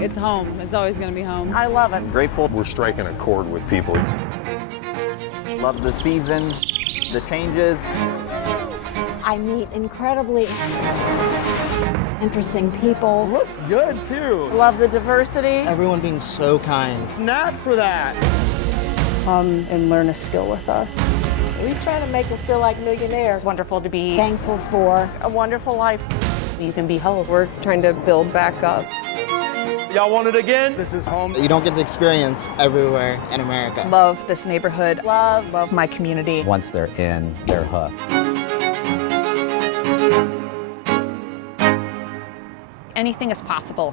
It's home. It's always going to be home. I love it. Grateful we're striking a chord with people. Love the seasons, the changes. I meet incredibly interesting people. Looks good too. Love the diversity. Everyone being so kind. Snap for that. Come and learn a skill with us. We try to make them feel like millionaires. Wonderful to be Thankful for A wonderful life. You can be whole. We're trying to build back up. Y'all want it again? This is home. You don't get the experience everywhere in America. Love this neighborhood. Love My community. Once they're in, they're hooked. Anything is possible.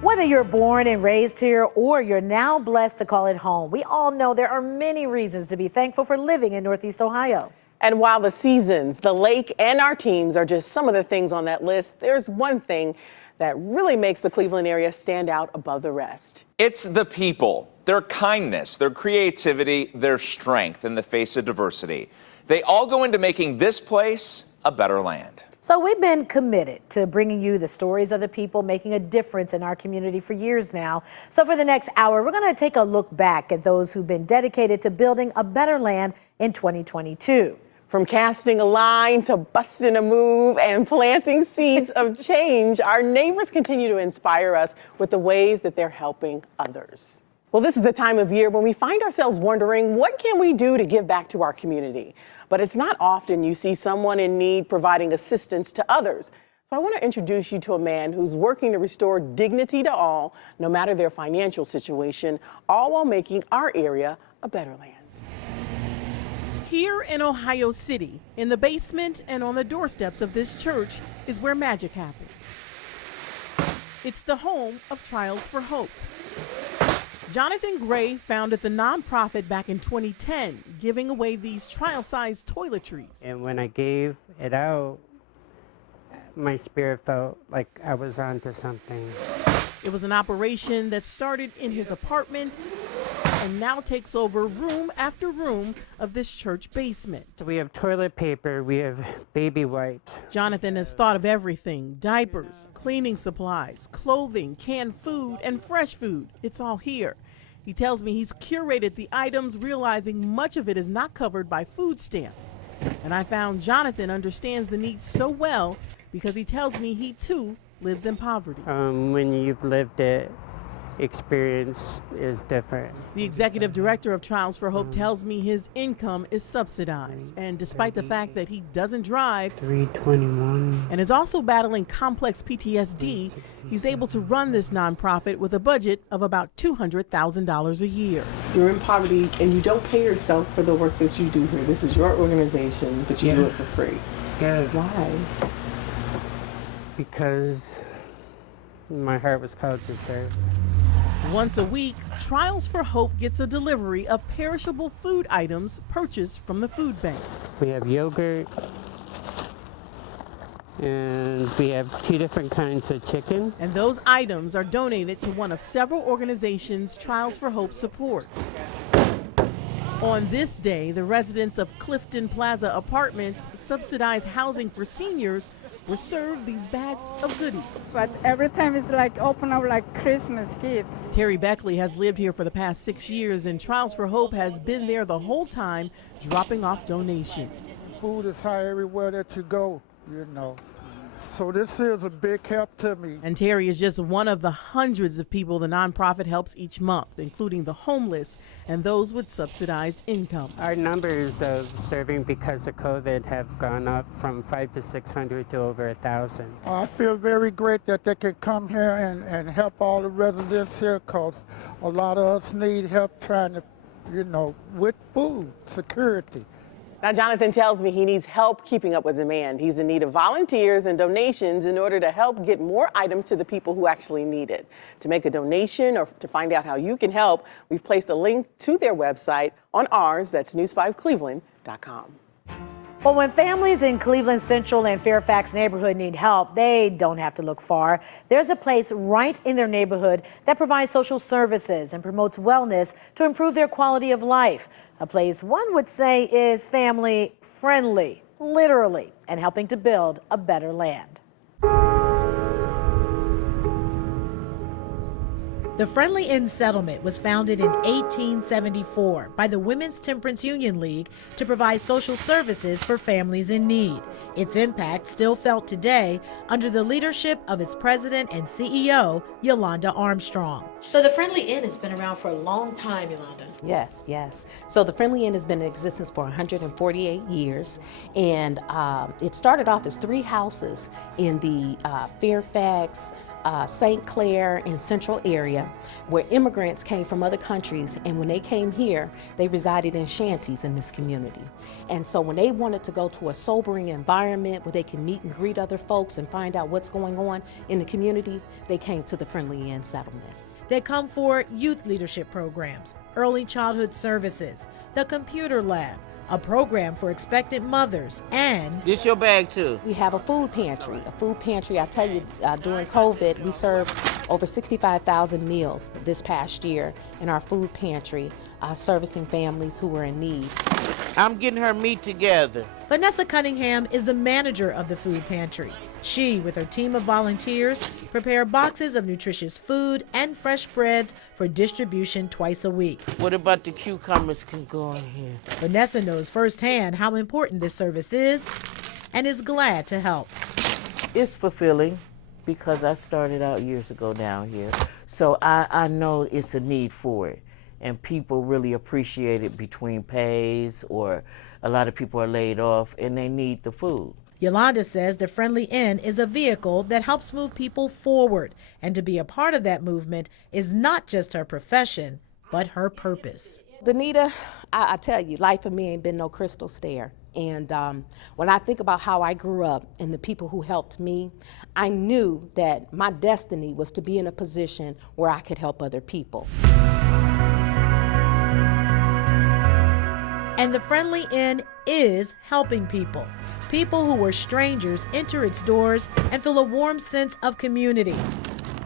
Whether you're born and raised here or you're now blessed to call it home, we all know there are many reasons to be thankful for living in Northeast Ohio. And while the seasons, the lake, and our teams are just some of the things on that list, there's one thing that really makes the Cleveland area stand out above the rest. It's the people, their kindness, their creativity, their strength in the face of diversity. They all go into making this place a better land. So we've been committed to bringing you the stories of the people making a difference in our community for years now. So for the next hour, we're going to take a look back at those who've been dedicated to building a better land in 2022. From casting a line to busting a move and planting seeds of change, our neighbors continue to inspire us with the ways that they're helping others. Well, this is the time of year when we find ourselves wondering, what can we do to give back to our community? But it's not often you see someone in need providing assistance to others. So I want to introduce you to a man who's working to restore dignity to all, no matter their financial situation, all while making our area a better land. Here in Ohio City, in the basement and on the doorsteps of this church, is where magic happens. It's the home of Trials for Hope. Jonathan Gray founded the nonprofit back in 2010, giving away these trial-sized toiletries. And when I gave it out, my spirit felt like I was onto something. It was an operation that started in his apartment and now takes over room after room of this church basement. So we have toilet paper, we have baby wipes. Jonathan has thought of everything: diapers, cleaning supplies, clothing, canned food, and fresh food. It's all here. He tells me he's curated the items, realizing much of it is not covered by food stamps. And I found Jonathan understands the needs so well because he tells me he too lives in poverty. When you've lived it, experience is different. The executive director of Trials for Hope tells me his income is subsidized, and despite the fact that he doesn't drive $321 and is also battling complex PTSD, he's able to run this nonprofit with a budget of about $200,000 a year. You're in poverty and you don't pay yourself for the work that you do here. This is your organization, but you do it for free. Yeah. Why? Because my heart was called to serve. Once a week, Trials for Hope gets a delivery of perishable food items purchased from the food bank. We have yogurt, and we have 2 different kinds of chicken. And those items are donated to one of several organizations Trials for Hope supports. On this day, the residents of Clifton Plaza Apartments, subsidized housing for seniors, were served these bags of goodies. But every time it's like open up like Christmas gifts. Terry Beckley has lived here for the past 6 years, and Trials for Hope has been there the whole time, dropping off donations. Food is high everywhere that you go, you know. So this is a big help to me. And Terry is just one of the hundreds of people the nonprofit helps each month, including the homeless and those with subsidized income. Our numbers of serving because of COVID have gone up from 500 to 600 to over 1,000. I feel very great that they can come here and help all the residents here, because a lot of us need help trying to, you know, with food security. Now, Jonathan tells me he needs help keeping up with demand. He's in need of volunteers and donations in order to help get more items to the people who actually need it. To make a donation or to find out how you can help, we've placed a link to their website on ours. That's news5cleveland.com. Well, when families in Cleveland Central and Fairfax neighborhood need help, they don't have to look far. There's a place right in their neighborhood that provides social services and promotes wellness to improve their quality of life. A place one would say is family friendly. literally, and helping to build a better land. The Friendly Inn Settlement was founded in 1874 by the Women's Temperance Union League to provide social services for families in need. Its impact still felt today under the leadership of its president and CEO, Yolanda Armstrong. So the Friendly Inn has been around for a long time, Yolanda. Yes, yes. So the Friendly Inn has been in existence for 148 years, and it started off as 3 houses in the Fairfax, St. Clair, and Central area, where immigrants came from other countries, and when they came here, they resided in shanties in this community. And so when they wanted to go to a sobering environment where they can meet and greet other folks and find out what's going on in the community, they came to the Friendly Inn Settlement. They come for youth leadership programs, early childhood services, the computer lab, a program for expectant mothers, and... This your bag too? We have a food pantry. A food pantry, I tell you, during COVID, we served over 65,000 meals this past year in our food pantry, servicing families who were in need. I'm getting her meat together. Vanessa Cunningham is the manager of the food pantry. She, with her team of volunteers, prepare boxes of nutritious food and fresh breads for distribution twice a week. What about the cucumbers can go in here? Vanessa knows firsthand how important this service is and is glad to help. It's fulfilling because I started out years ago down here. So I know it's a need for it. And people really appreciate it between pays, or a lot of people are laid off and they need the food. Yolanda says the Friendly Inn is a vehicle that helps move people forward, and to be a part of that movement is not just her profession, but her purpose. Danita, I tell you, life for me ain't been no crystal stair. And when I think about how I grew up and the people who helped me, I knew that my destiny was to be in a position where I could help other people. And the Friendly Inn is helping people. People who were strangers enter its doors and feel a warm sense of community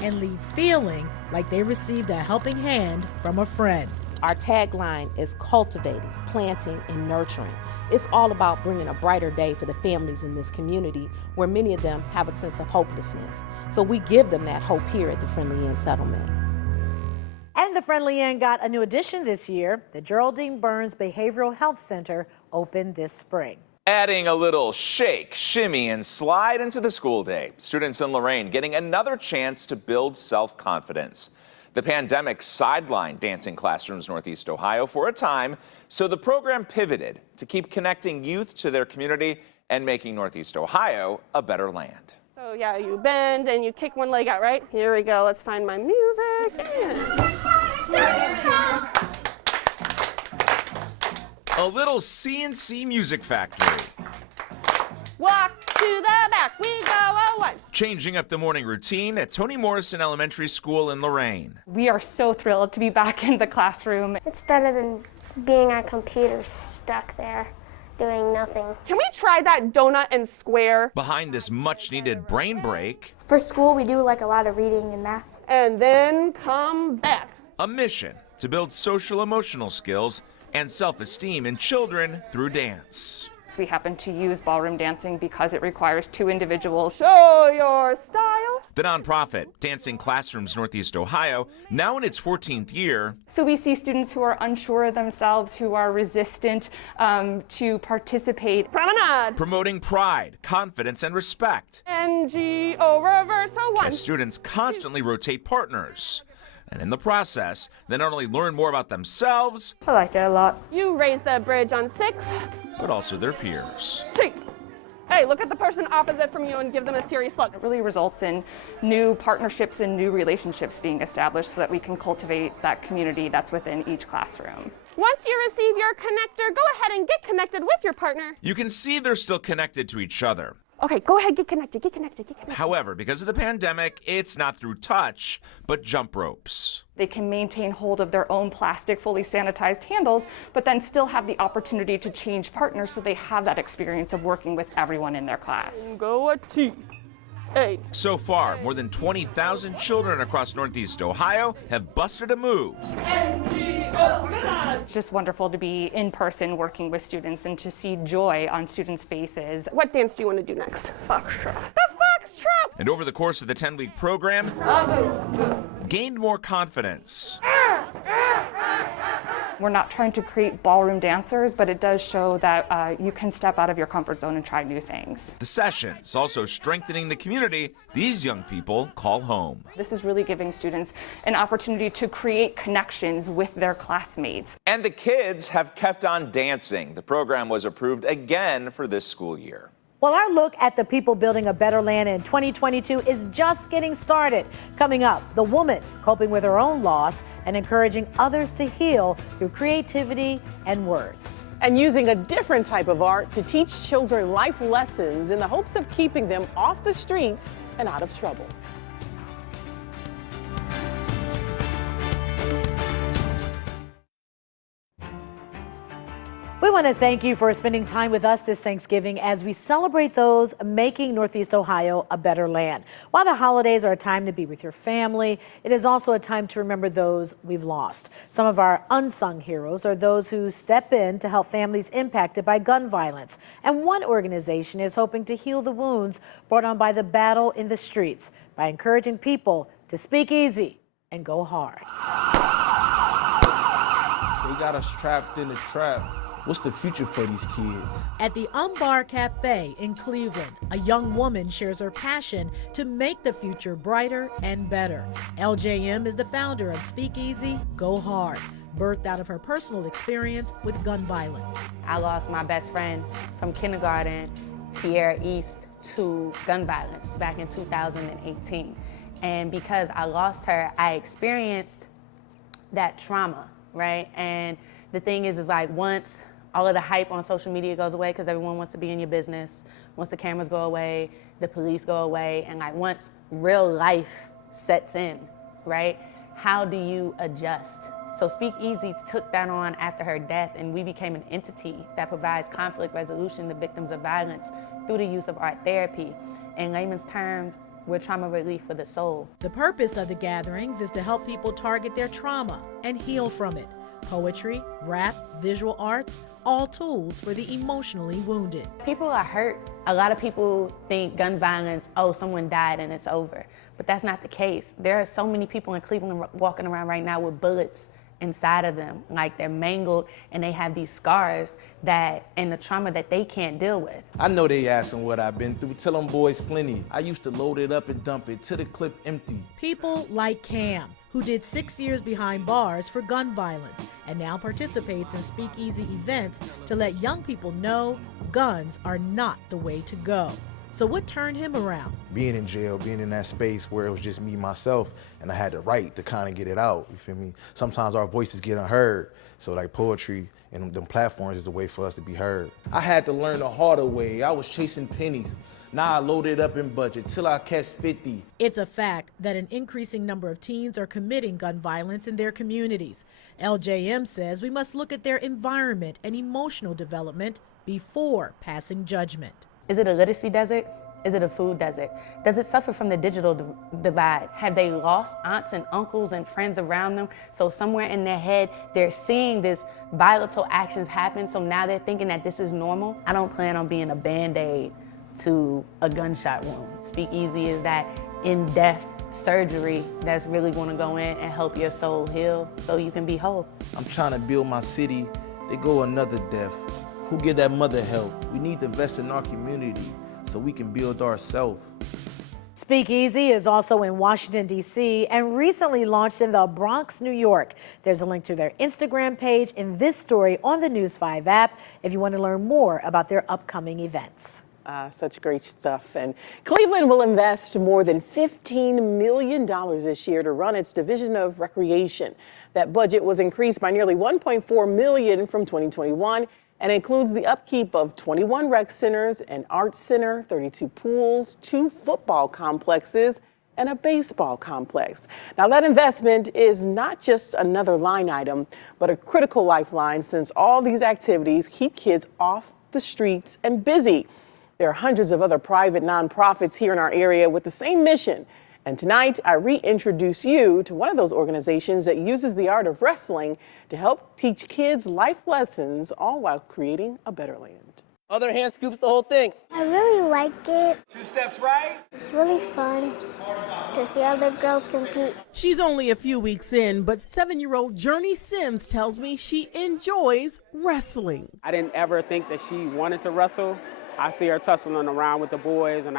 and leave feeling like they received a helping hand from a friend. Our tagline is cultivating, planting, and nurturing. It's all about bringing a brighter day for the families in this community where many of them have a sense of hopelessness. So we give them that hope here at the Friendly Inn Settlement. And the Friendly Inn got a new addition this year. The Geraldine Burns Behavioral Health Center opened this spring. Adding a little shake, shimmy, and slide into the school day. Students in Lorain getting another chance to build self-confidence. The pandemic sidelined dancing classrooms Northeast Ohio for a time, so the program pivoted to keep connecting youth to their community and making Northeast Ohio a better land. So yeah, you bend and you kick one leg out, right? Here we go, let's find my music. A little CNC music factory. Walk to the back, we go, oh, one. Changing up the morning routine at Toni Morrison Elementary School in Lorain. We are so thrilled to be back in the classroom. It's better than being on computers stuck there doing nothing. Can we try that donut and square? Behind this much-needed brain break, For school, we do like a lot of reading and math. And then come back. a mission to build social-emotional skills and self-esteem in children through dance. We happen to use ballroom dancing because it requires 2 individuals. Show your style. The nonprofit Dancing Classrooms Northeast Ohio, now in its 14th year. So we see students who are unsure of themselves, who are resistant to participate. Promenade. Promoting pride, confidence, and respect. NGO reversal, one. As students constantly rotate partners. And in the process, they not only learn more about themselves, I like that a lot. You raise the bridge on 6. but also their peers. 2. Hey, look at the person opposite from you and give them a serious look. It really results in new partnerships and new relationships being established so that we can cultivate that community that's within each classroom. Once you receive your connector, go ahead and get connected with your partner. You can see they're still connected to each other. Okay, go ahead, get connected, get connected, get connected. However, because of the pandemic, it's not through touch, but jump ropes. They can maintain hold of their own plastic, fully sanitized handles, but then still have the opportunity to change partners so they have that experience of working with everyone in their class. Go a T. Hey. So far, more than 20,000 children across Northeast Ohio have busted a move. NGO. It's just wonderful to be in person working with students and to see joy on students' faces. What dance do you want to do next? Foxtrot. The foxtrot! And over the course of the 10-week program, gained more confidence. We're not trying to create ballroom dancers, but it does show that you can step out of your comfort zone and try new things. The sessions also strengthening the community these young people call home. This is really giving students an opportunity to create connections with their classmates. And the kids have kept on dancing. The program was approved again for this school year. Well, our look at the people building a better land in 2022 is just getting started. Coming up, the woman coping with her own loss and encouraging others to heal through creativity and words. And using a different type of art to teach children life lessons in the hopes of keeping them off the streets and out of trouble. We want to thank you for spending time with us this Thanksgiving as we celebrate those making Northeast Ohio a better land. While the holidays are a time to be with your family, it is also a time to remember those we've lost. Some of our unsung heroes are those who step in to help families impacted by gun violence. And one organization is hoping to heal the wounds brought on by the battle in the streets by encouraging people to speak easy and go hard. They got us trapped in a trap. What's the future for these kids? At the Umbar Cafe in Cleveland, a young woman shares her passion to make the future brighter and better. LJM is the founder of Speak Easy, Go Hard, birthed out of her personal experience with gun violence. I lost my best friend from kindergarten, Sierra East, to gun violence back in 2018. And because I lost her, I experienced that trauma, right? And the thing is like once all of the hype on social media goes away because everyone wants to be in your business, once the cameras go away, the police go away, and like once real life sets in, right? How do you adjust? So Speak Easy took that on after her death, and we became an entity that provides conflict resolution to victims of violence through the use of art therapy. In layman's terms, we're trauma relief for the soul. The purpose of the gatherings is to help people target their trauma and heal from it. Poetry, rap, visual arts, all tools for the emotionally wounded. People are hurt. A lot of people think gun violence, oh, someone died and it's over. But that's not the case. There are so many people in Cleveland walking around right now with bullets inside of them, like they're mangled and they have these scars that and the trauma that they can't deal with. I know they asking what I've been through. Tell them boys plenty. I used to load it up and dump it till the clip empty. People like Cam, who did 6 years behind bars for gun violence and now participates in Speak Easy events to let young people know guns are not the way to go. So what turned him around? Being in jail, being in that space where it was just me, myself, and I had the right to kind of get it out, you feel me? Sometimes our voices get unheard, so like poetry and them platforms is a way for us to be heard. I had to learn the harder way. I was chasing pennies. Now I load it up in budget till I catch 50. It's a fact that an increasing number of teens are committing gun violence in their communities. LJM says we must look at their environment and emotional development before passing judgment. Is it a literacy desert? Is it a food desert? Does it suffer from the digital divide? Have they lost aunts and uncles and friends around them? So somewhere in their head, they're seeing this volatile actions happen, so now they're thinking that this is normal? I don't plan on being a Band-Aid to a gunshot wound. Speak Easy is that in-depth surgery that's really gonna go in and help your soul heal so you can be whole. I'm trying to build my city. They go another death. Who give that mother help? We need to invest in our community so we can build ourselves. Speak Easy is also in Washington, D.C. and recently launched in the Bronx, New York. There's a link to their Instagram page in this story on the News 5 app if you want to learn more about their upcoming events. Such great stuff. And Cleveland will invest more than $15 million this year to run its Division of Recreation. That budget was increased by nearly $1.4 million from 2021 and includes the upkeep of 21 rec centers, an arts center, 32 pools, 2 football complexes, and a baseball complex. Now that investment is not just another line item, but a critical lifeline since all these activities keep kids off the streets and busy. There are hundreds of other private nonprofits here in our area with the same mission, And tonight, I reintroduce you to one of those organizations that uses the art of wrestling to help teach kids life lessons, all while creating a better land. Other hand scoops the whole thing. I really like it. 2 steps right. It's really fun to see other girls compete. She's only a few weeks in, but 7-year-old Journey Sims tells me she enjoys wrestling. I didn't ever think that she wanted to wrestle. I see her tussling around with the boys, and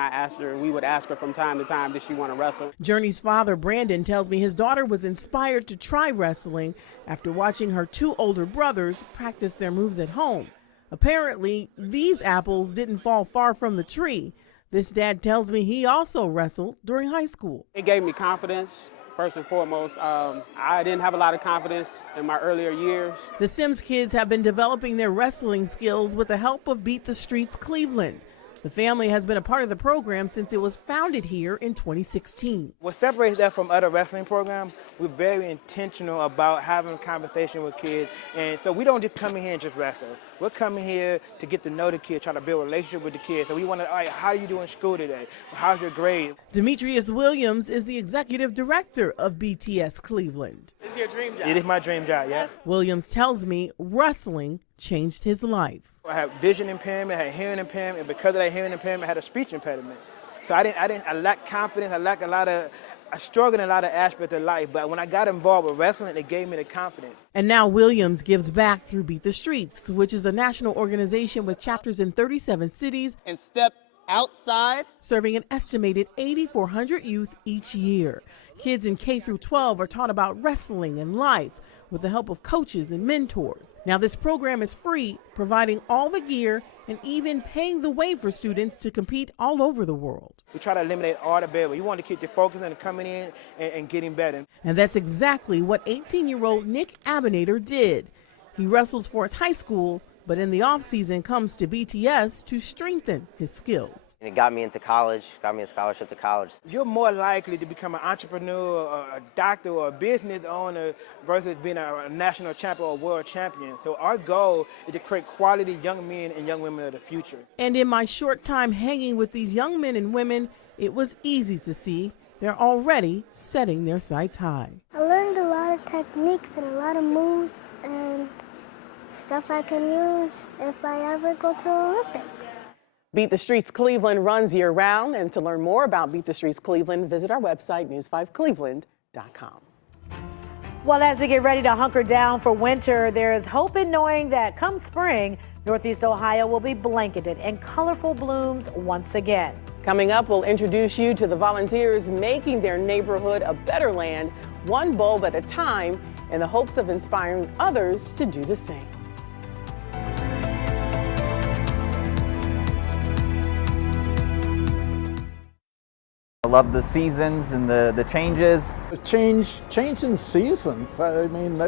we would ask her from time to time, does she want to wrestle? Journey's father, Brandon, tells me his daughter was inspired to try wrestling after watching her 2 older brothers practice their moves at home. Apparently, these apples didn't fall far from the tree. This dad tells me he also wrestled during high school. It gave me confidence, first and foremost. I didn't have a lot of confidence in my earlier years. The Sims kids have been developing their wrestling skills with the help of Beat the Streets Cleveland. The family has been a part of the program since it was founded here in 2016. What separates that from other wrestling programs, we're very intentional about having a conversation with kids. And so we don't just come in here and just wrestle. We're coming here to get to know the kids, try to build a relationship with the kids. So we want to, all right, how are you doing in school today? How's your grade? Demetrius Williams is the executive director of BTS Cleveland. This is your dream job? It is my dream job, yeah. Williams tells me wrestling changed his life. I had vision impairment, I had hearing impairment, and because of that hearing impairment, I had a speech impediment. So I lacked confidence, I struggled in a lot of aspects of life, but when I got involved with wrestling, it gave me the confidence. And now Williams gives back through Beat the Streets, which is a national organization with chapters in 37 cities. And step outside. Serving an estimated 8,400 youth each year. Kids in K through 12 are taught about wrestling and life with the help of coaches and mentors. Now this program is free, providing all the gear and even paying the way for students to compete all over the world. We try to eliminate all the barriers. You want to keep the focus on coming in and getting better. And that's exactly what 18-year-old Nick Abinator did. He wrestles for his high school, but in the off-season comes to BTS to strengthen his skills. And it got me into college, got me a scholarship to college. You're more likely to become an entrepreneur, or a doctor, or a business owner versus being a national champion or a world champion. So our goal is to create quality young men and young women of the future. And in my short time hanging with these young men and women, it was easy to see they're already setting their sights high. I learned a lot of techniques and a lot of moves and stuff I can use if I ever go to the Olympics. Beat the Streets Cleveland runs year-round, and to learn more about Beat the Streets Cleveland, visit our website, news5cleveland.com. Well, as we get ready to hunker down for winter, there is hope in knowing that come spring, Northeast Ohio will be blanketed in colorful blooms once again. Coming up, we'll introduce you to the volunteers making their neighborhood a better land, one bulb at a time, in the hopes of inspiring others to do the same. I love the seasons and the changes. Change in seasons. I mean,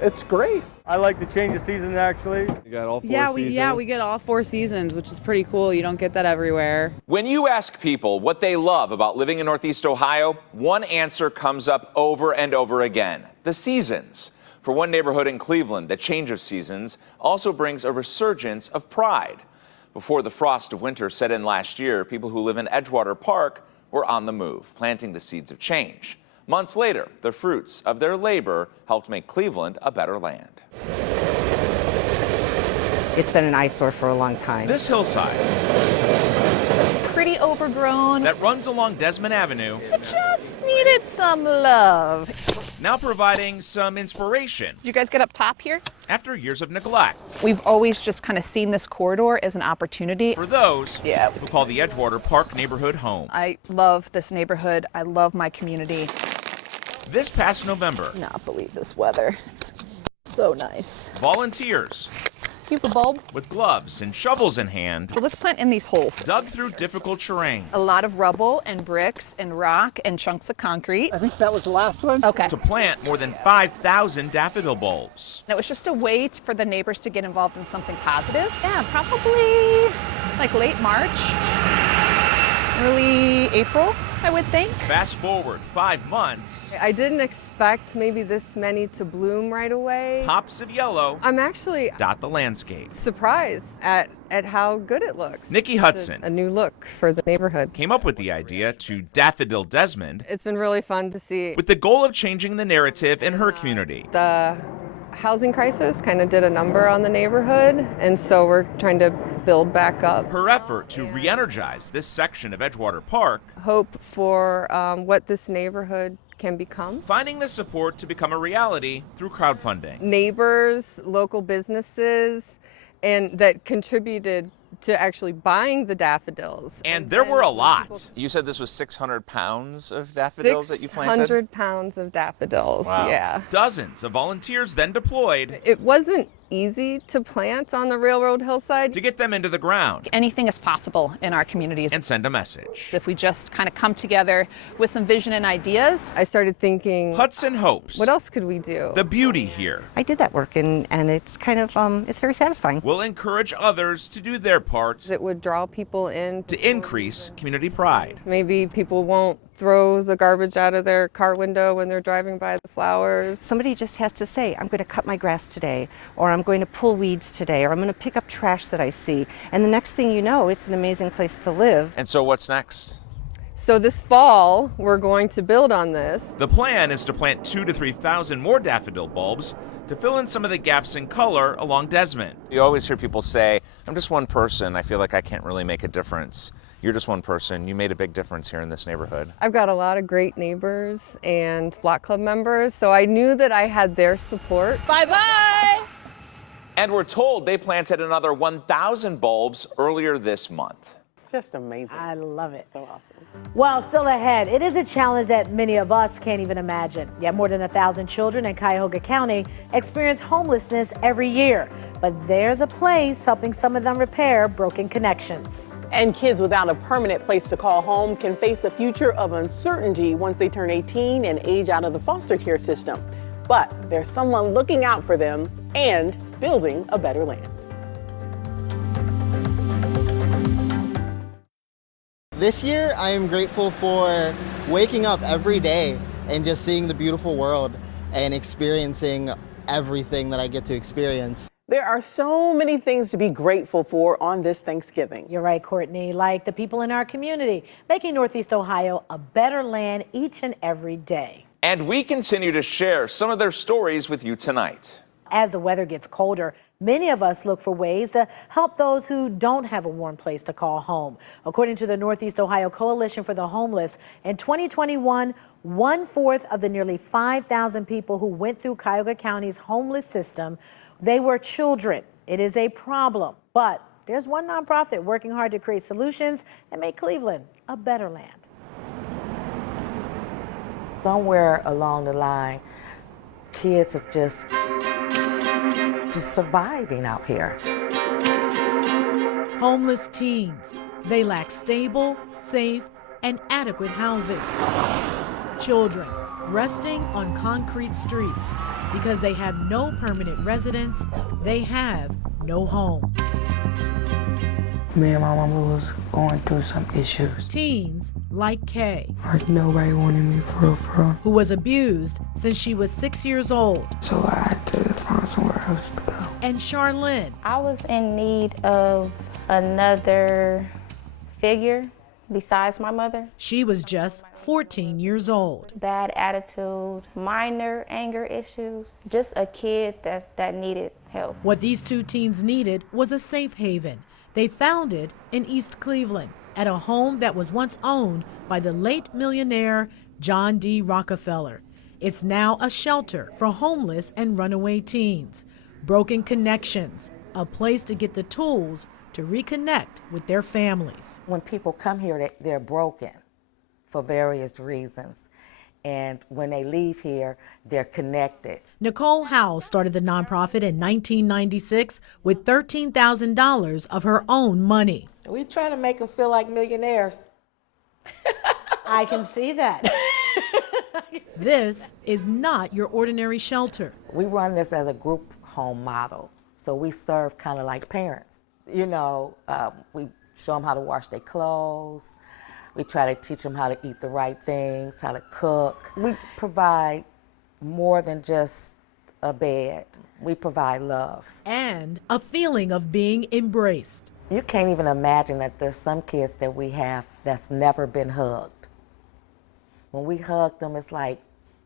it's great. I like the change of season actually. You got all 4 seasons? We get all 4 seasons, which is pretty cool. You don't get that everywhere. When you ask people what they love about living in Northeast Ohio, one answer comes up over and over again: the seasons. For one neighborhood in Cleveland, the change of seasons also brings a resurgence of pride. Before the frost of winter set in last year, people who live in Edgewater Park were on the move, planting the seeds of change. Months later, the fruits of their labor helped make Cleveland a better land. It's been an eyesore for a long time. This hillside, Pretty overgrown. that runs along Desmond Avenue, It just needed some love. now providing some inspiration Did you guys get up top here? after years of neglect. We've always just kind of seen this corridor as an opportunity. For those who call the Edgewater Park neighborhood home. I love this neighborhood. I love my community. This past November, Not believe this weather. It's so nice. volunteers You have a bulb? with gloves and shovels in hand So let's plant in these holes. dug through difficult terrain A lot of rubble and bricks and rock and chunks of concrete. I think that was the last one. Okay. to plant more than 5,000 daffodil bulbs. And it was just a way for the neighbors to get involved in something positive. Yeah, probably like late March. Early April, I would think. Fast forward 5 months. I didn't expect maybe this many to bloom right away. Pops of yellow I'm actually dot the landscape. surprised at how good it looks. Nikki It's Hudson a new look for the neighborhood. came up with the idea to Daffodil Desmond It's been really fun to see. with the goal of changing the narrative in her community. The housing crisis kind of did a number on the neighborhood, and so we're trying to build back up. Her effort to re-energize this section of Edgewater Park, Hope for what this neighborhood can become. finding the support to become a reality through crowdfunding. Neighbors, local businesses, and that contributed to actually buying the daffodils. And there were a lot. You said this was 600 pounds of daffodils that you planted? 600 pounds of daffodils, Wow. yeah. Dozens of volunteers then deployed It wasn't easy to plant on the railroad hillside. to get them into the ground Anything is possible in our communities. and send a message. If we just kind of come together with some vision and ideas. I started thinking, Hudson hopes what else could we do? the beauty here I did that work and it's kind of, it's very satisfying. will encourage others to do their part It would draw people in. to increase community pride. Maybe people won't throw the garbage out of their car window when they're driving by the flowers. Somebody just has to say, I'm going to cut my grass today, or I'm going to pull weeds today, or I'm going to pick up trash that I see. And the next thing you know, it's an amazing place to live. And so what's next? So this fall, we're going to build on this. The plan is to plant 2,000 to 3,000 more daffodil bulbs to fill in some of the gaps in color along Desmond. You always hear people say, I'm just one person, I feel like I can't really make a difference. You're just one person, you made a big difference here in this neighborhood. I've got a lot of great neighbors and block club members, so I knew that I had their support. Bye-bye! And we're told they planted another 1,000 bulbs earlier this month. It's just amazing. I love it. So awesome. Well, still ahead, it is a challenge that many of us can't even imagine. Yet more than 1,000 children in Cuyahoga County experience homelessness every year. But there's a place helping some of them repair broken connections. And kids without a permanent place to call home can face a future of uncertainty once they turn 18 and age out of the foster care system. But there's someone looking out for them and building a better land. This year, I am grateful for waking up every day and just seeing the beautiful world and experiencing everything that I get to experience. There are so many things to be grateful for on this Thanksgiving. You're right, Courtney, like the people in our community, making Northeast Ohio a better land each and every day. And we continue to share some of their stories with you tonight. As the weather gets colder, many of us look for ways to help those who don't have a warm place to call home. According to the Northeast Ohio Coalition for the Homeless, in 2021, 1/4 of the nearly 5,000 people who went through Cuyahoga County's homeless system, they were children. It is a problem, but there's one nonprofit working hard to create solutions and make Cleveland a better land. Somewhere along the line, kids have just surviving out here. Homeless teens. They lack stable, safe, and adequate housing. Children resting on concrete streets because they have no permanent residence, they have no home. Me and my mama was going through some issues. Teens like Kay, Like nobody wanted me for real, who was abused since she was 6 years old, So I had to find somewhere else to go. and Charlene, I was in need of another figure besides my mother. she was just 14 years old. Bad attitude, minor anger issues, just a kid that needed help. What these two teens needed was a safe haven. They found it in East Cleveland at a home that was once owned by the late millionaire John D. Rockefeller. It's now a shelter for homeless and runaway teens. Broken Connections, a place to get the tools to reconnect with their families. When people come here, they're broken for various reasons. And when they leave here, they're connected. Nicole Howell started the nonprofit in 1996 with $13,000 of her own money. We try to make them feel like millionaires. I can see that. This is not your ordinary shelter. We run this as a group home model. So we serve kind of like parents. You know, we show them how to wash their clothes. We try to teach them how to eat the right things, how to cook. We provide more than just a bed. We provide love. And a feeling of being embraced. You can't even imagine that there's some kids that we have that's never been hugged. When we hug them, it's like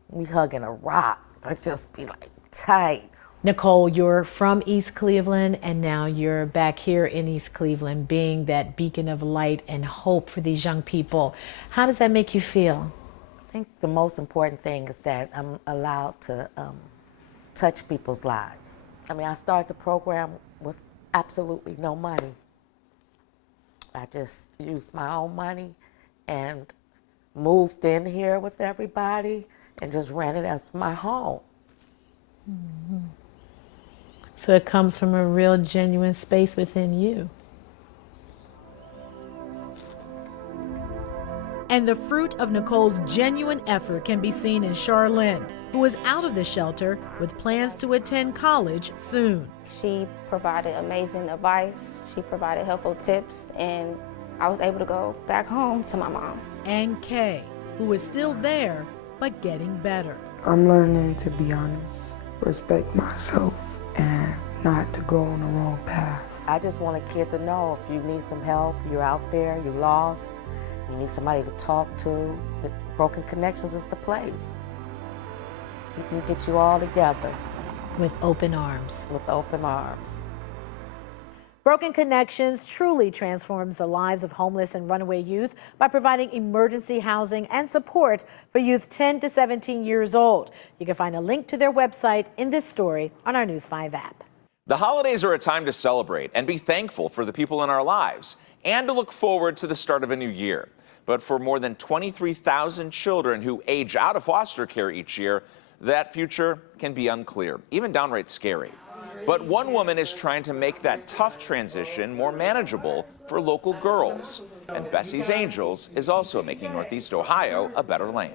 we hugging a rock. They just be like tight. Nicole, you're from East Cleveland, and now you're back here in East Cleveland, being that beacon of light and hope for these young people. How does that make you feel? I think the most important thing is that I'm allowed to touch people's lives. I mean, I started the program with absolutely no money. I just used my own money and moved in here with everybody and just ran it as my home. Mm-hmm. So it comes from a real genuine space within you. And the fruit of Nicole's genuine effort can be seen in Charlene, who is out of the shelter with plans to attend college soon. She provided amazing advice, she provided helpful tips, and I was able to go back home to my mom. And Kay, who is still there, but getting better. I'm learning to be honest, respect myself, and not to go on the wrong path. I just want a kid to know if you need some help, you're out there, you're lost, you need somebody to talk to, that Broken Connections is the place. We can get you all together. With open arms. With open arms. Broken Connections truly transforms the lives of homeless and runaway youth by providing emergency housing and support for youth 10 to 17 years old. You can find a link to their website in this story on our News 5 app. The holidays are a time to celebrate and be thankful for the people in our lives and to look forward to the start of a new year. But for more than 23,000 children who age out of foster care each year, that future can be unclear, even downright scary. But one woman is trying to make that tough transition more manageable for local girls. And Bessie's Angels is also making Northeast Ohio a better land.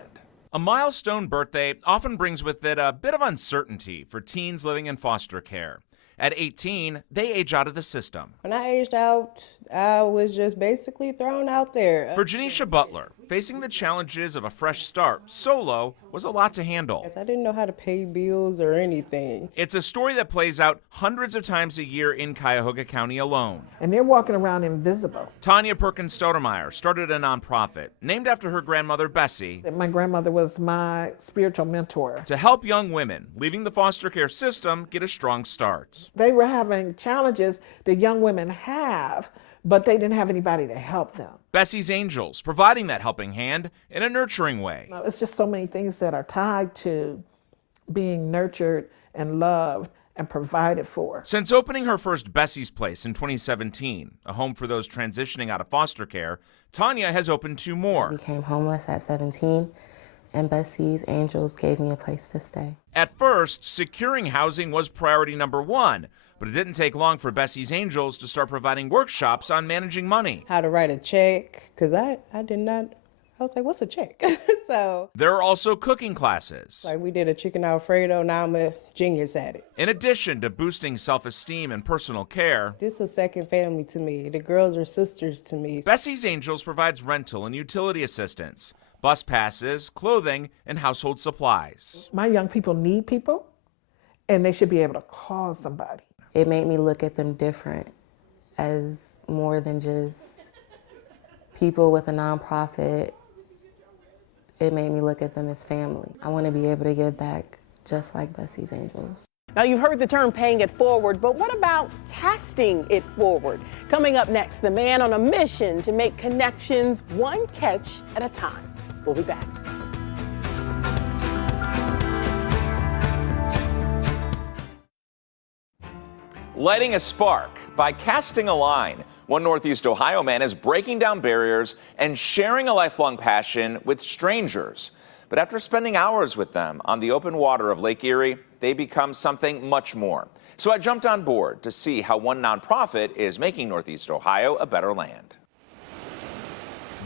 A milestone birthday often brings with it a bit of uncertainty for teens living in foster care. At 18, they age out of the system. When I aged out, I was just basically thrown out there. For Janisha Butler, facing the challenges of a fresh start solo was a lot to handle. I didn't know how to pay bills or anything. It's a story that plays out hundreds of times a year in Cuyahoga County alone. And they're walking around invisible. Tanya Perkins Stoudemire started a nonprofit named after her grandmother Bessie. My grandmother was my spiritual mentor. To help young women leaving the foster care system get a strong start. They were having challenges that young women have, but they didn't have anybody to help them. Bessie's Angels, providing that helping hand in a nurturing way. It's just so many things that are tied to being nurtured and loved and provided for. Since opening her first Bessie's Place in 2017, a home for those transitioning out of foster care, Tanya has opened 2 more. I became homeless at 17, and Bessie's Angels gave me a place to stay. At first, securing housing was priority number 1, but it didn't take long for Bessie's Angels to start providing workshops on managing money. How to write a check, because I was like, what's a check? So there are also cooking classes. Like we did a chicken Alfredo, now I'm a genius at it. In addition to boosting self-esteem and personal care, this is a second family to me. The girls are sisters to me. Bessie's Angels provides rental and utility assistance, bus passes, clothing, and household supplies. My young people need people, and they should be able to call somebody. It made me look at them different as more than just people with a nonprofit. It made me look at them as family. I want to be able to give back just like Bessie's Angels. Now, you've heard the term paying it forward, but what about casting it forward? Coming up next, the man on a mission to make connections one catch at a time. We'll be back. Lighting a spark by casting a line. One Northeast Ohio man is breaking down barriers and sharing a lifelong passion with strangers. But after spending hours with them on the open water of Lake Erie, they become something much more. So I jumped on board to see how one nonprofit is making Northeast Ohio a better land.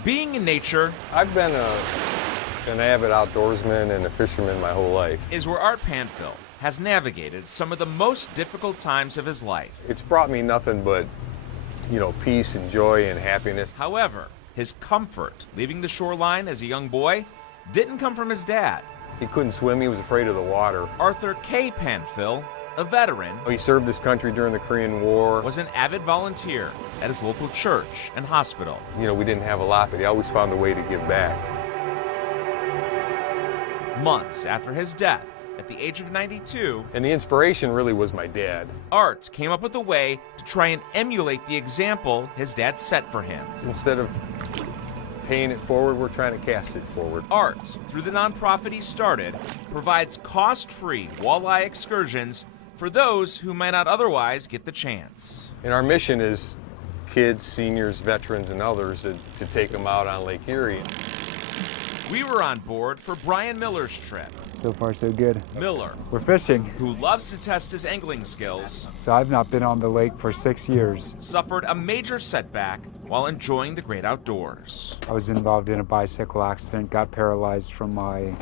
Being in nature, I've been an avid outdoorsman and a fisherman my whole life. Is where Art Panfill has navigated some of the most difficult times of his life. It's brought me nothing but, peace and joy and happiness. However, His comfort leaving the shoreline as a young boy didn't come from his dad. He couldn't swim, he was afraid of the water. Arthur K. Panfill, a veteran, He served his country during the Korean War. was an avid volunteer at his local church and hospital. You know, we didn't have a lot, but he always found a way to give back. Months after his death, at the age of 92, And the inspiration really was my dad. Art came up with a way to try and emulate the example his dad set for him. Instead of paying it forward, we're trying to cast it forward. Art, through the nonprofit he started, provides cost-free walleye excursions for those who might not otherwise get the chance. And our mission is kids, seniors, veterans, and others to take them out on Lake Erie. We were on board for Brian Miller's trip. So far, so good. Miller, We're fishing. who loves to test his angling skills, So I've not been on the lake for 6 years. suffered a major setback while enjoying the great outdoors. I was involved in a bicycle accident, got paralyzed from my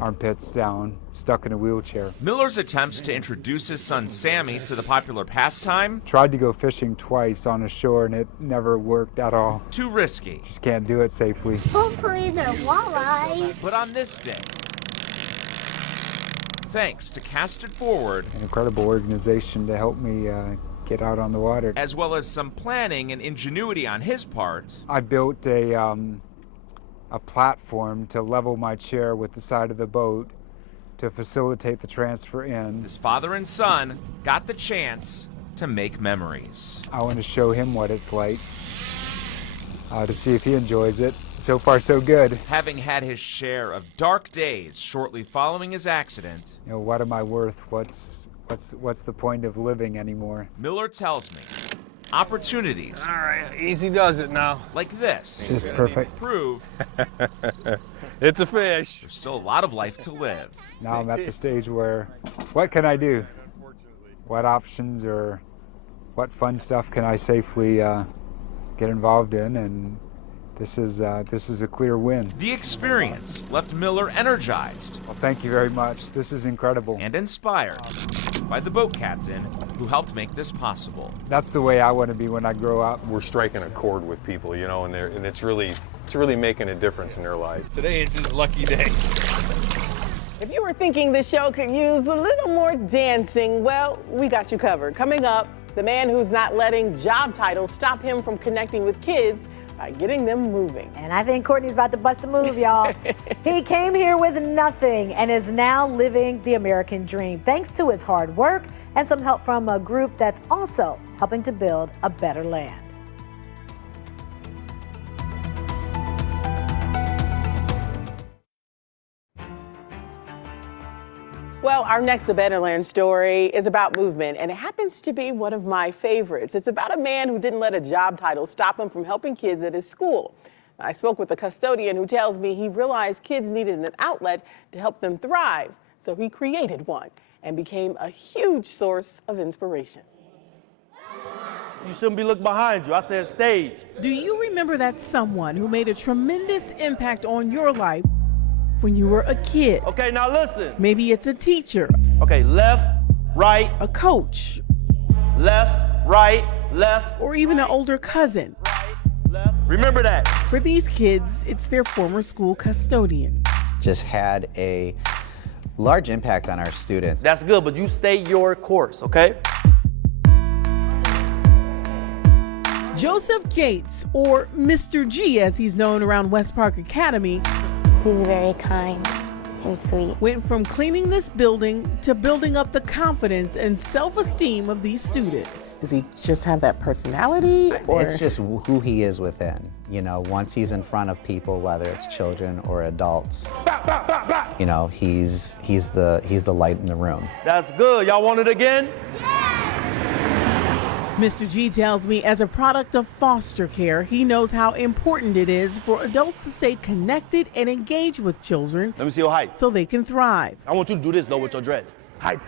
armpits down, stuck in a wheelchair. Miller's attempts to introduce his son Sammy to the popular pastime, Tried to go fishing twice on a shore and it never worked at all. too risky. Just can't do it safely. Hopefully they're walleyes. But on this day, thanks to Cast It Forward, An incredible organization to help me get out on the water. as well as some planning and ingenuity on his part, I built a platform to level my chair with the side of the boat to facilitate the transfer in. his father and son got the chance to make memories. I want to show him what it's like to see if he enjoys it. So far, so good. Having had his share of dark days shortly following his accident, You know, what am I worth? What's the point of living anymore? Miller tells me opportunities All right, easy does it now. like this Just perfect. prove It's a fish. there's still a lot of life to live. Now I'm at the stage where, what can I do? What options or what fun stuff can I safely get involved in? And this is a clear win. The experience left Miller energized Well, thank you very much. This is incredible. and inspired by the boat captain who helped make this possible. That's the way I want to be when I grow up. We're striking a chord with people, you know, and it's really making a difference in their life. Today is his lucky day. If you were thinking the show could use a little more dancing, well, we got you covered. Coming up, the man who's not letting job titles stop him from connecting with kids by getting them moving. And I think Courtney's about to bust a move, y'all. He came here with nothing and is now living the American dream thanks to his hard work and some help from a group that's also helping to build a better land. Well, our next A Better Land story is about movement, and it happens to be one of my favorites. It's about a man who didn't let a job title stop him from helping kids at his school. I spoke with a custodian who tells me he realized kids needed an outlet to help them thrive, so he created one and became a huge source of inspiration. You shouldn't be looking behind you. I said stage. Do you remember that someone who made a tremendous impact on your life when you were a kid? Okay, now listen. Maybe it's a teacher. Okay, left, right. A coach. Left, right, left. Or even an older cousin. Left. Remember that. For these kids, it's their former school custodian. Just had a large impact on our students. That's good, but you stay your course, okay? Joseph Gates, or Mr. G as he's known around West Park Academy, He's very kind and sweet. went from cleaning this building to building up the confidence and self-esteem of these students. Does he just have that personality? Or? It's just who he is within. You know, once he's in front of people, whether it's children or adults, you know, he's the light in the room. That's good. Y'all want it again? Mr. G tells me as a product of foster care, he knows how important it is for adults to stay connected and engaged with children. Let me see your height. So they can thrive. I want you to do this though with your dreads. Height.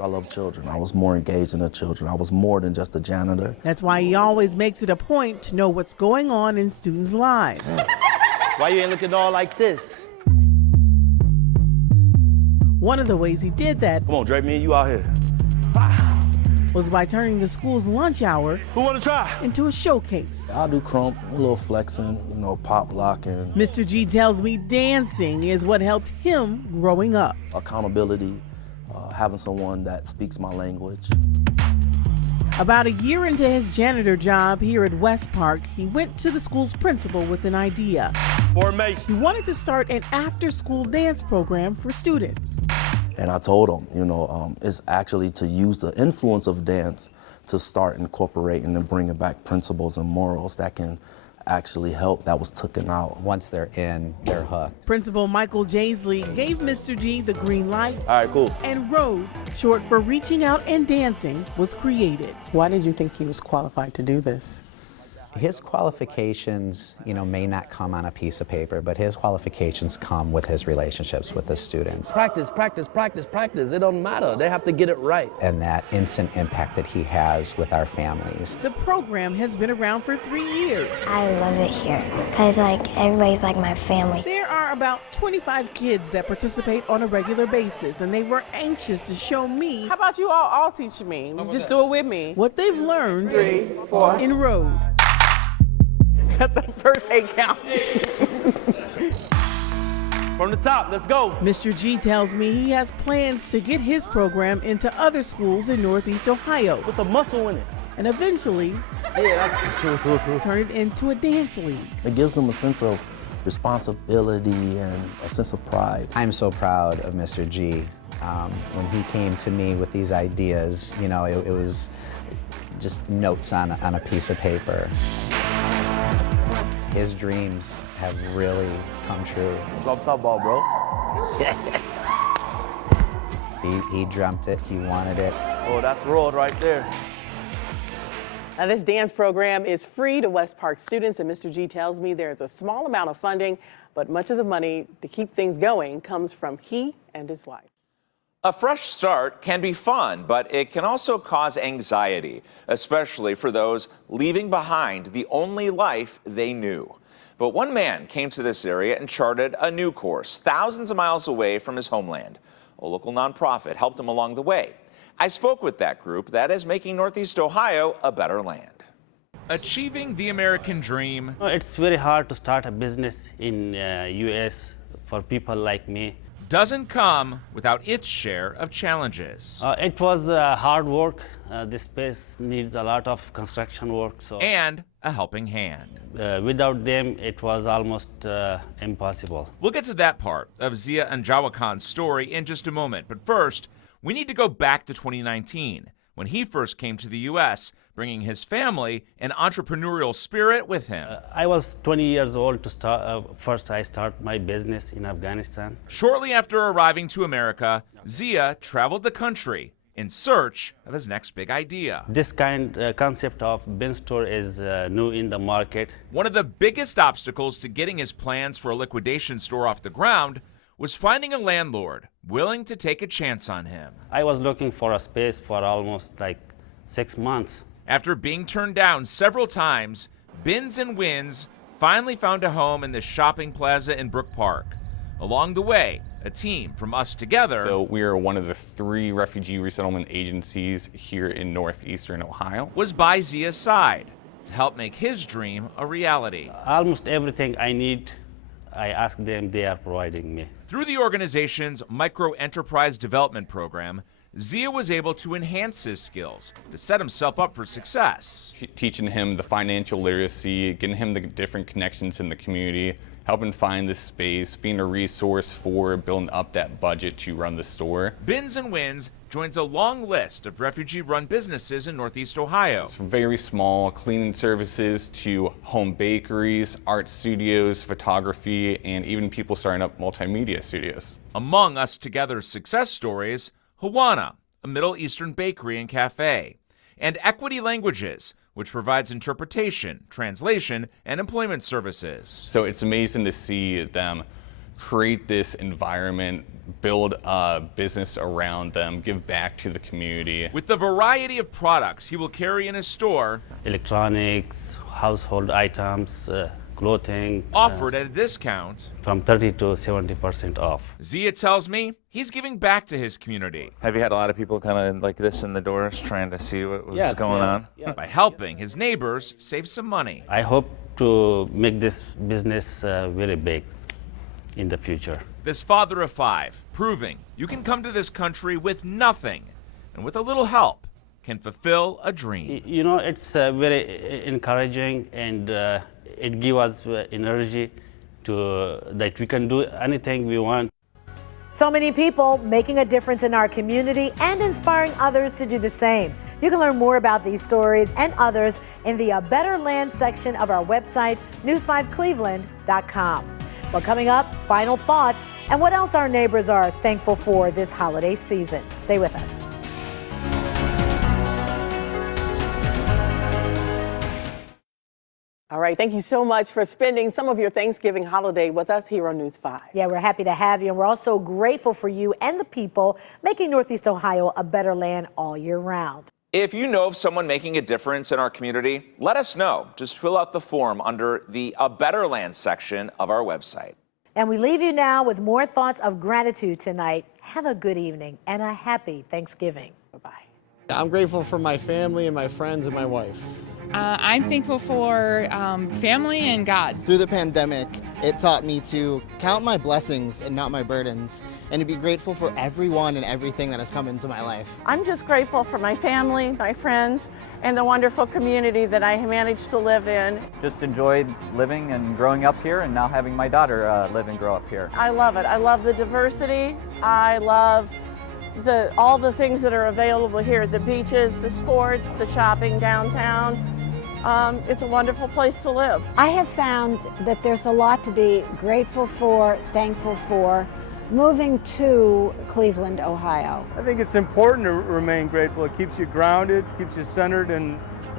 I love children. I was more engaged in the children. I was more than just a janitor. That's why he always makes it a point to know what's going on in students' lives. Why you ain't looking all like this? One of the ways he did that Come on, Drake, me and you out here. was by turning the school's lunch hour into a showcase. I'll do crump, a little flexing, pop locking. Mr. G tells me dancing is what helped him growing up. Accountability, having someone that speaks my language. About a year into his janitor job here at West Park, he went to the school's principal with an idea. Formation. He wanted to start an after-school dance program for students. And I told him, it's actually to use the influence of dance to start incorporating and bringing back principles and morals that can actually help that was taken out. Once they're in, they're hooked. Principal Michael Jaisley gave Mr. G the green light. All right, cool. And ROAD, short for Reaching Out and Dancing, was created. Why did you think he was qualified to do this? His qualifications, may not come on a piece of paper, but his qualifications come with his relationships with the students. Practice, practice, practice, practice. It don't matter. They have to get it right. And that instant impact that he has with our families. The program has been around for 3 years. I love it here because everybody's like my family. There are about 25 kids that participate on a regular basis, and they were anxious to show me. How about you all teach me? Just do it with me. What they've learned 3, 4 in ROAD. Got the first 8 count. From the top, let's go. Mr. G tells me he has plans to get his program into other schools in Northeast Ohio. What's a muscle in it? And eventually, turn it into a dance league. It gives them a sense of responsibility and a sense of pride. I'm so proud of Mr. G. When he came to me with these ideas, it was just notes on a piece of paper. His dreams have really come true. That's what I'm talking about, bro. He dreamt it, he wanted it. Oh, that's road right there. Now, this dance program is free to West Park students, and Mr. G tells me there's a small amount of funding, but much of the money to keep things going comes from he and his wife. A fresh start can be fun, but it can also cause anxiety, especially for those leaving behind the only life they knew. But one man came to this area and charted a new course, thousands of miles away from his homeland. A local nonprofit helped him along the way. I spoke with that group that is making Northeast Ohio a better land. Achieving the American dream. It's very hard to start a business in U.S. for people like me. Doesn't come without its share of challenges. It was hard work. This space needs a lot of construction work. And a helping hand. Without them, it was almost impossible. We'll get to that part of Zia Anjawakan's story in just a moment. But first, we need to go back to 2019, when he first came to the U.S., bringing his family and entrepreneurial spirit with him. I was 20 years old to start. First, I started my business in Afghanistan. Shortly after arriving to America, Zia traveled the country in search of his next big idea. This concept of bin store is new in the market. One of the biggest obstacles to getting his plans for a liquidation store off the ground was finding a landlord willing to take a chance on him. I was looking for a space for almost 6 months. After being turned down several times, Bins and Wins finally found a home in the shopping plaza in Brook Park. Along the way, a team from Us Together. So we are one of the 3 refugee resettlement agencies here in northeastern Ohio. Was by Zia's side to help make his dream a reality. Almost everything I need, I ask them, they are providing me. Through the organization's Micro Enterprise Development Program, Zia was able to enhance his skills to set himself up for success. Teaching him the financial literacy, getting him the different connections in the community, helping find the space, being a resource for building up that budget to run the store. Bins and Wins joins a long list of refugee-run businesses in Northeast Ohio. From very small cleaning services to home bakeries, art studios, photography, and even people starting up multimedia studios. Among Us Together's success stories, Hawana, a Middle Eastern bakery and cafe, and Equity Languages, which provides interpretation, translation, and employment services. So it's amazing to see them create this environment, build a business around them, give back to the community. With the variety of products he will carry in his store, electronics, household items, clothing. Offered at a discount. From 30 to 70% off. Zia tells me he's giving back to his community. Have you had a lot of people kind of like this in the doors trying to see what was going on? By helping his neighbors save some money. I hope to make this business very big in the future. This father of 5 proving you can come to this country with nothing and with a little help can fulfill a dream. You know, it's very encouraging, and it gives us energy to that we can do anything we want. So many people making a difference in our community and inspiring others to do the same. You can learn more about these stories and others in the A Better Land section of our website, news5cleveland.com. Well, coming up, final thoughts and what else our neighbors are thankful for this holiday season. Stay with us. All right, thank you so much for spending some of your Thanksgiving holiday with us here on News 5. Yeah, we're happy to have you, and we're also grateful for you and the people making Northeast Ohio a better land all year round. If you know of someone making a difference in our community, let us know. Just fill out the form under the A Better Land section of our website. And we leave you now with more thoughts of gratitude tonight. Have a good evening and a happy Thanksgiving. Bye-bye. I'm grateful for my family and my friends and my wife. I'm thankful for family and God. Through the pandemic, it taught me to count my blessings and not my burdens, and to be grateful for everyone and everything that has come into my life. I'm just grateful for my family, my friends, and the wonderful community that I managed to live in. Just enjoyed living and growing up here, and now having my daughter live and grow up here. I love it. I love the diversity. I love all the things that are available here, the beaches, the sports, the shopping downtown. It's a wonderful place to live. I have found that there's a lot to be grateful for, thankful for, moving to Cleveland, Ohio. I think it's important to remain grateful. It keeps you grounded, keeps you centered in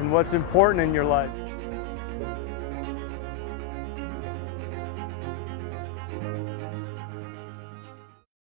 what's important in your life.